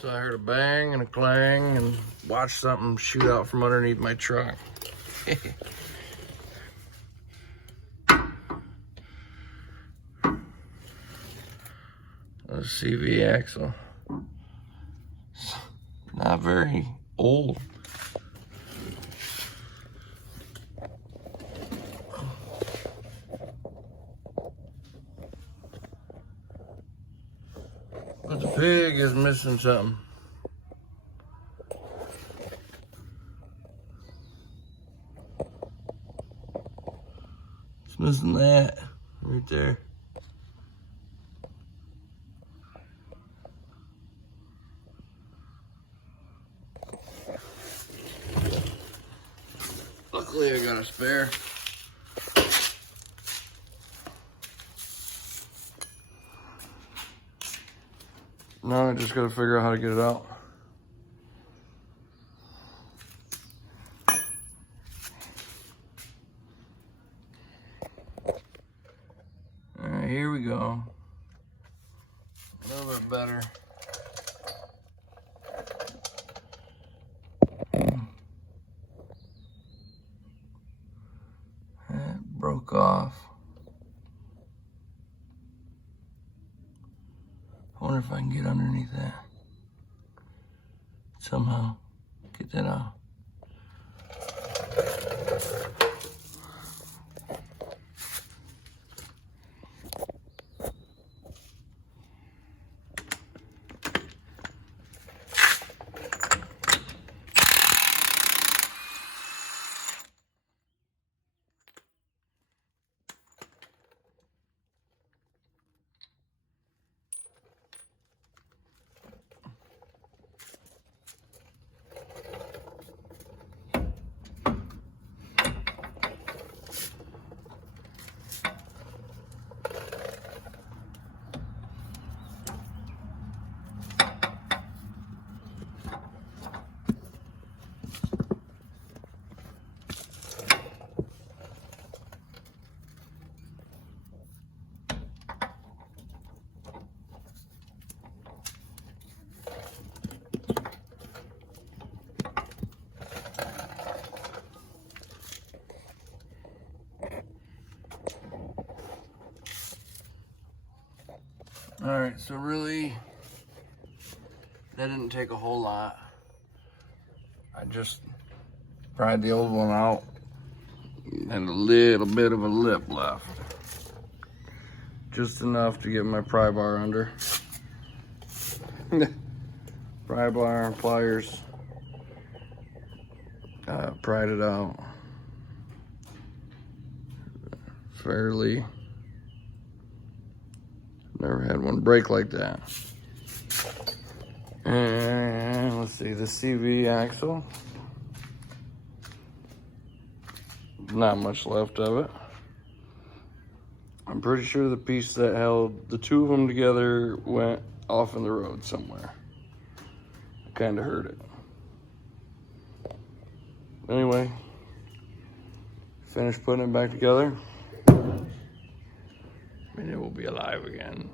So I heard a bang and a clang and watched something shoot out from underneath my truck. A CV axle. Not very old. But the pig is missing something. It's missing that right there. Luckily I got a spare. Now I just gotta figure out how to get it out. All right, here we go. A little bit better. It broke off. I wonder if I can get underneath that. Somehow get that out. All right, so really, that didn't take a whole lot. I just pried the old one out and a little bit of a lip left. Just enough to get my pry bar under. Pry bar and pliers. Pried it out fairly. Never had one break like that. And let's see, the CV axle. Not much left of it. I'm pretty sure the piece that held the two of them together went off in the road somewhere. Kind of hurt it. Anyway, finished putting it back together. And it will be alive again.